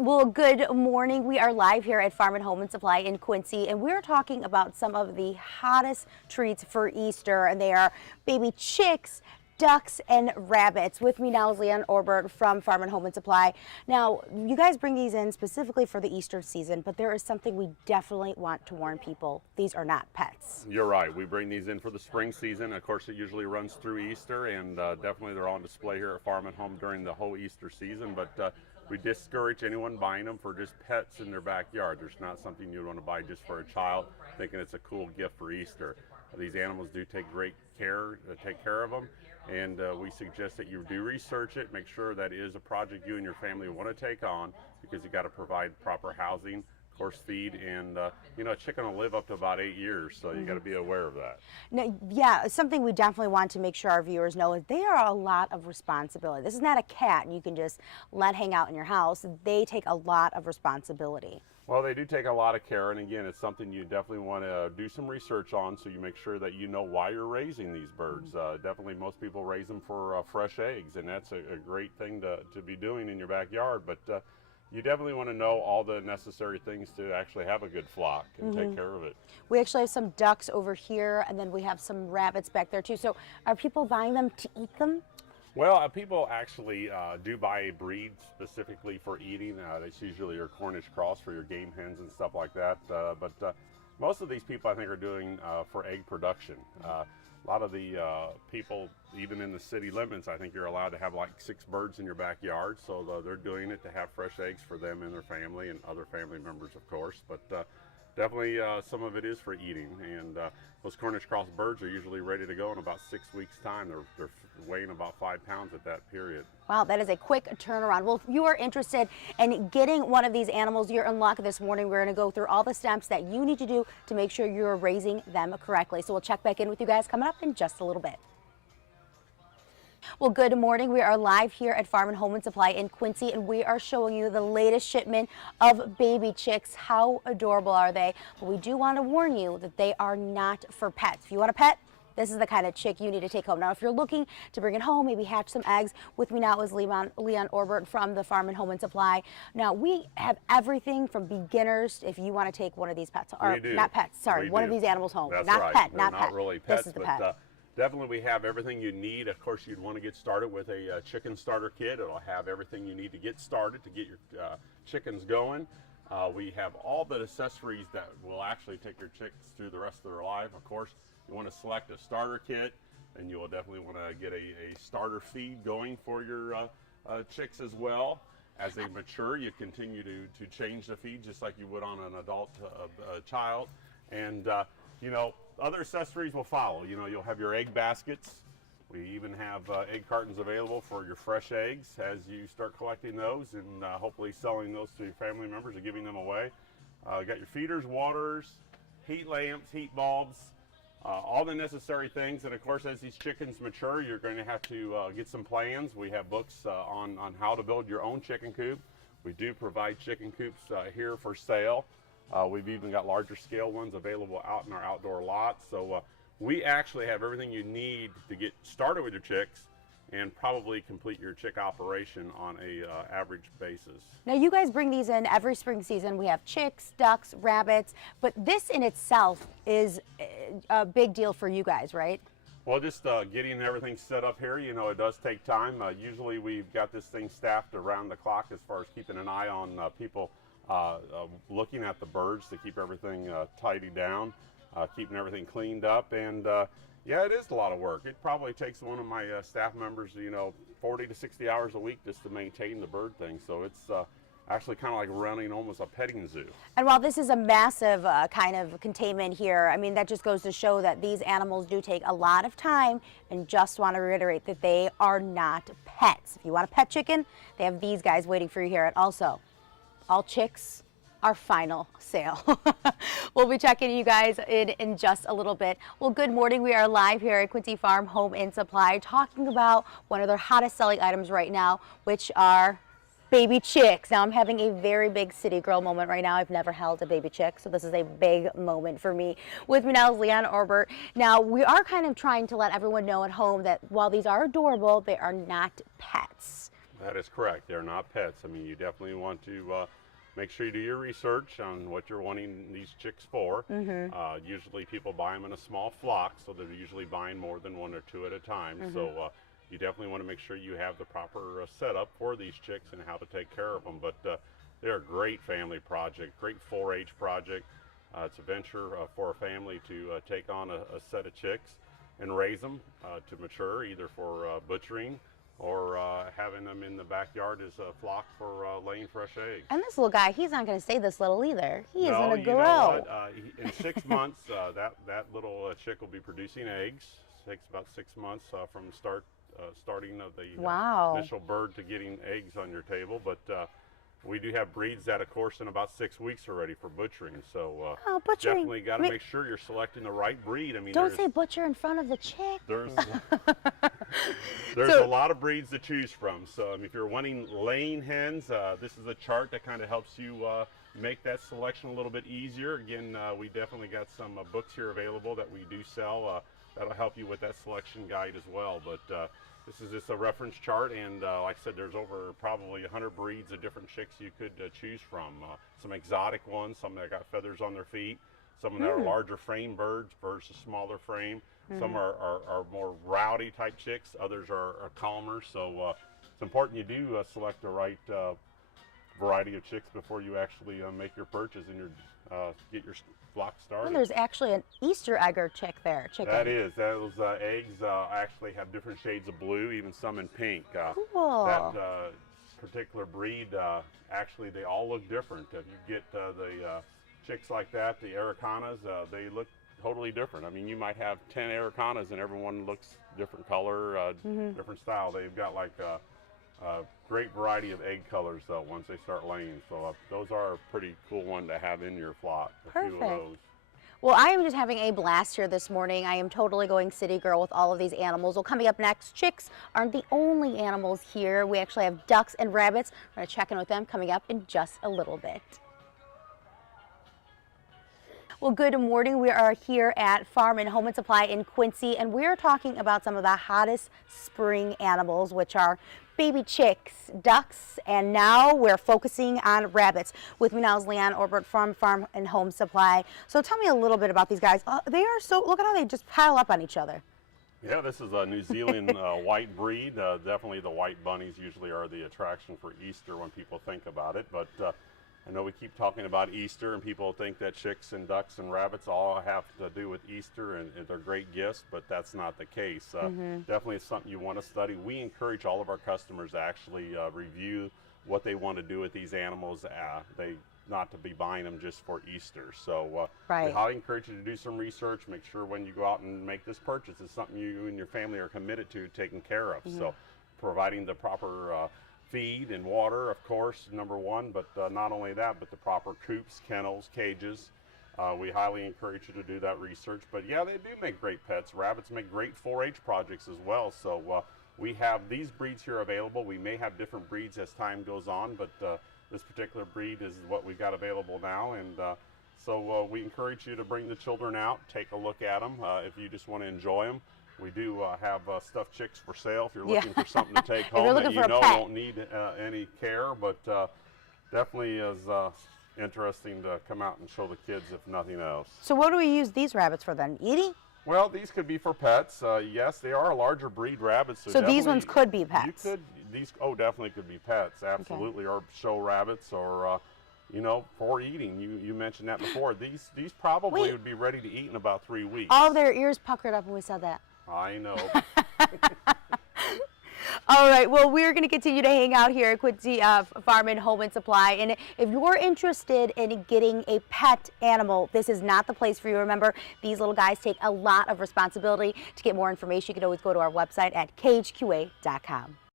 Well, good morning. We are live here at Farm and Home and Supply in Quincy, and we're talking about some of the hottest treats for Easter, and they are baby chicks, ducks, and rabbits. With me now is Leanne Orbert from Farm and Home and Supply. Now, you guys bring these in specifically for the Easter season, but there is something we definitely want to warn people. These are not pets. You're right. We bring these in for the spring season. Of course, it usually runs through Easter, and definitely they're on display here at Farm and Home during the whole Easter season, but we discourage anyone buying them for just pets in their backyard. There's not something you'd want to buy just for a child, thinking it's a cool gift for Easter. These animals do take great care of them, and we suggest that you do research it, make sure that it is a project you and your family want to take on, because you got to provide proper housing, of course feed, and you know, a chicken will live up to about 8 years, so you got to be aware of that. Now, yeah, something we definitely want to make sure our viewers know is they are a lot of responsibility. This is not a cat you can just let hang out in your house. They take a lot of responsibility. Well, they do take a lot of care, and again, it's something you definitely want to do some research on, so you make sure that you know why you're raising these birds. Definitely most people raise them for fresh eggs, and that's a great thing to be doing in your backyard, but you definitely want to know all the necessary things to actually have a good flock and take care of it. We actually have some ducks over here, and then we have some rabbits back there too. So are people buying them to eat them? Well, people actually do buy a breed specifically for eating. That's usually your Cornish cross for your game hens and stuff like that. But most of these people, I think, are doing for egg production. A lot of the people, even in the city limits, I think you're allowed to have like 6 birds in your backyard. So they're doing it to have fresh eggs for them and their family and other family members, of course. But definitely some of it is for eating. And those Cornish cross birds are usually ready to go in about 6 weeks' time. They're weighing about 5 pounds at that period. Wow, that is a quick turnaround. Well, if you are interested in getting one of these animals, you're in luck this morning. We're going to go through all the steps that you need to do to make sure you're raising them correctly. So we'll check back in with you guys coming up in just a little bit. Well, good morning. We are live here at Farm and Home and Supply in Quincy, and we are showing you the latest shipment of baby chicks. How adorable are they? But we do want to warn you that they are not for pets. If you want a pet, this is the kind of chick you need to take home. Now, if you're looking to bring it home, maybe hatch some eggs, with me now is Leanne Orbert from the Farm and Home and Supply. Now, we have everything from beginners, if you want to take one of these pets, or not pets, sorry, one of these animals home. That's not right. pet, They're not not pet. really pets, this is the but pet. Definitely we have everything you need. Of course, you'd want to get started with a chicken starter kit. It'll have everything you need to get started to get your chickens going. We have all the accessories that will actually take your chicks through the rest of their life. Of course, you want to select a starter kit, and you will definitely want to get a starter feed going for your chicks as well. As they mature, you continue to change the feed just like you would on an adult child. And you know, other accessories will follow. You know, you'll have your egg baskets. We even have egg cartons available for your fresh eggs as you start collecting those and hopefully selling those to your family members or giving them away. You got your feeders, waters, heat lamps, heat bulbs, all the necessary things. And of course, as these chickens mature, you're going to have to get some plans. We have books on how to build your own chicken coop. We do provide chicken coops here for sale. We've even got larger scale ones available out in our outdoor lot. So we actually have everything you need to get started with your chicks and probably complete your chick operation on a average basis. Now, you guys bring these in every spring season. We have chicks, ducks, rabbits, but this in itself is a big deal for you guys, right? Well, just getting everything set up here, you know, it does take time. Usually we've got this thing staffed around the clock as far as keeping an eye on people looking at the birds to keep everything tidied down, keeping everything cleaned up, and yeah, it is a lot of work. It probably takes one of my staff members, you know, 40 to 60 hours a week just to maintain the bird thing. So it's actually kind of like running almost a petting zoo. And while this is a massive kind of containment here, I mean, that just goes to show that these animals do take a lot of time, and just want to reiterate that they are not pets. If you want a pet chicken, they have these guys waiting for you here. And also, all chicks are final sale. We'll be checking you guys in just a little bit. Well, good morning. We are live here at Quincy Farm Home and Supply talking about one of their hottest selling items right now, which are baby chicks. Now, I'm having a very big city girl moment right now. I've never held a baby chick, so this is a big moment for me. With me now is Leanne Orbert. Now, we are kind of trying to let everyone know at home that while these are adorable, they are not pets. That is correct. They're not pets. I mean, you definitely want to make sure you do your research on what you're wanting these chicks for. Usually people buy them in a small flock, so they're usually buying more than one or two at a time. So you definitely want to make sure you have the proper setup for these chicks and how to take care of them. But they're a great family project, great 4-H project. It's a venture for a family to take on a set of chicks and raise them to mature, either for butchering or having them in the backyard as a flock for laying fresh eggs. And this little guy, he's not going to stay this little either. He is No, going to you know grow. what? In 6 months, that little chick will be producing eggs. Takes about 6 months from starting of the Wow. initial bird to getting eggs on your table. But we do have breeds that, of course, in about 6 weeks are ready for butchering. So butchering. definitely got to make sure you're selecting the right breed. I mean, Don't say butcher in front of the chick. There's a lot of breeds to choose from. So if you're wanting laying hens, this is a chart that kind of helps you make that selection a little bit easier. Again, we definitely got some books here available that we do sell. That'll help you with that selection guide as well. But this is just a reference chart, and like I said, there's over probably 100 breeds of different chicks you could choose from. Some exotic ones, some that got feathers on their feet, some that are larger frame birds versus smaller frame. Some are more rowdy type chicks, others are calmer. So it's important you do select the right variety of chicks before you actually make your purchase and get your flock started. And there's actually an Easter egger chick there. Chicken. That is. Those eggs actually have different shades of blue, even some in pink. Cool. That particular breed, actually, they all look different. If you get the chicks like that, the Aracanas, they look totally different. I mean, you might have 10 Aracanas and everyone looks different color, different style. They've got like a great variety of egg colors though once they start laying. So those are a pretty cool one to have in your flock. Perfect. A few of those. Well, I am just having a blast here this morning. I am totally going city girl with all of these animals. Well, coming up next, chicks aren't the only animals here. We actually have ducks and rabbits. We're going to check in with them coming up in just a little bit. Well, good morning. We are here at Farm and Home and Supply in Quincy, and we're talking about some of the hottest spring animals, which are baby chicks, ducks, and now we're focusing on rabbits. With me now is Leanne Orbert from Farm and Home Supply. So tell me a little bit about these guys. They are so, look at how they just pile up on each other. Yeah, this is a New Zealand white breed. Definitely the white bunnies usually are the attraction for Easter when people think about it. But I know we keep talking about Easter and people think that chicks and ducks and rabbits all have to do with Easter and they're great gifts, but that's not the case. Definitely it's something you want to study. We encourage all of our customers to actually review what they want to do with these animals. Not to be buying them just for Easter. So right. I encourage you to do some research. Make sure when you go out and make this purchase, it's something you and your family are committed to taking care of. So providing the proper feed and water, of course, number one, but not only that, but the proper coops, kennels, cages. We highly encourage you to do that research. But yeah, they do make great pets. Rabbits make great 4-H projects as well. So we have these breeds here available. We may have different breeds as time goes on, but this particular breed is what we've got available now. And so we encourage you to bring the children out, take a look at them if you just want to enjoy them. We do have stuffed chicks for sale if you're looking for something to take home that you know won't need any care, but definitely is interesting to come out and show the kids if nothing else. So what do we use these rabbits for then? Eating? Well, these could be for pets. Yes, they are a larger breed rabbits. So these ones could be pets? Definitely could be pets, absolutely, or show rabbits or you know, for eating. You mentioned that before. These probably would be ready to eat in about 3 weeks. All of their ears puckered up when we said that. I know. All right, well, we're going to continue to hang out here at Quincy Farm and Home and Supply. And if you're interested in getting a pet animal, this is not the place for you. Remember, these little guys take a lot of responsibility. To get more information, you can always go to our website at khqa.com.